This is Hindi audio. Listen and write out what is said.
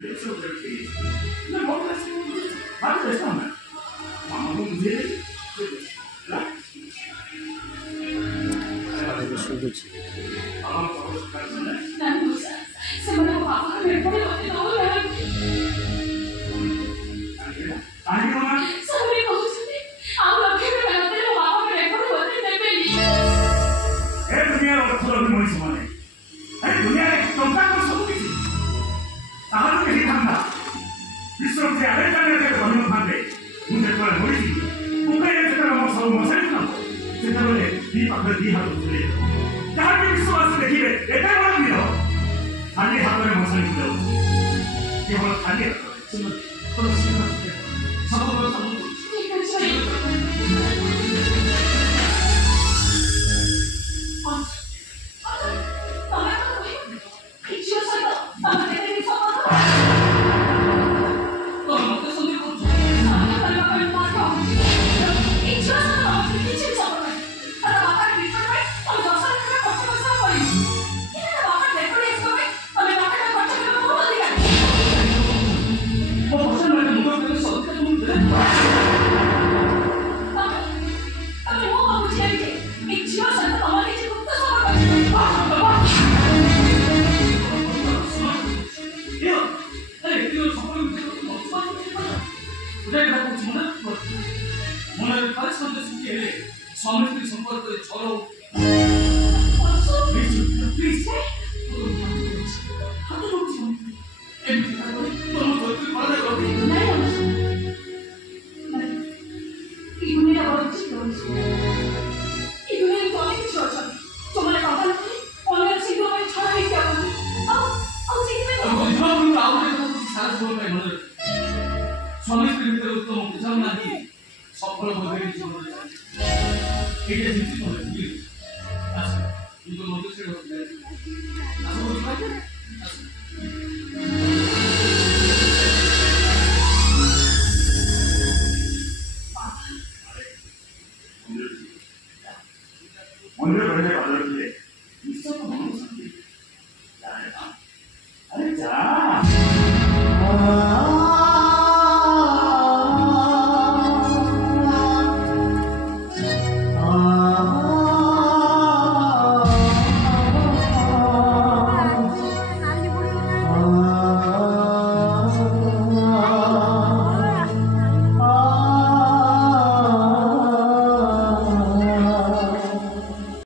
Adesso perché una volta si fa questa me, ma non dire la सुंदर ನಾನು ಸಮಯ ಪಾಪ ಹೇಳ್ಕೊಂಡು ಸಮಯ ಹೋಗುತ್ತದೆ ಆ ಲಕ್ಷಣ ಕಳತೆ ಪಾಪ ಹೇಳ್ಕೊಂಡು ಬಂದಿದ್ದೇವೆ ए दुनिया और थोड़ा भी मनीष माने ए दुनिया एक टोका को सब कुछ ताहर के ही धंधा विश्व के अरे जाने के बनो भांगे मुझे तो मनीष उनका ये तरह हम सब मसल ना जितना बोले दी पकड़ दी हाथ उठले जहाँ भी विश्वास देखिए ऐसा बड़ा भी हो खाली हाथ में मसल नहीं दो केवल खाली सुनो थोड़ा सा सब सफल होते हैं जीवन में एक ऐसी चीज होती है अच्छा इनको नोटिस करते हैं अच्छा वो दिखाते हैं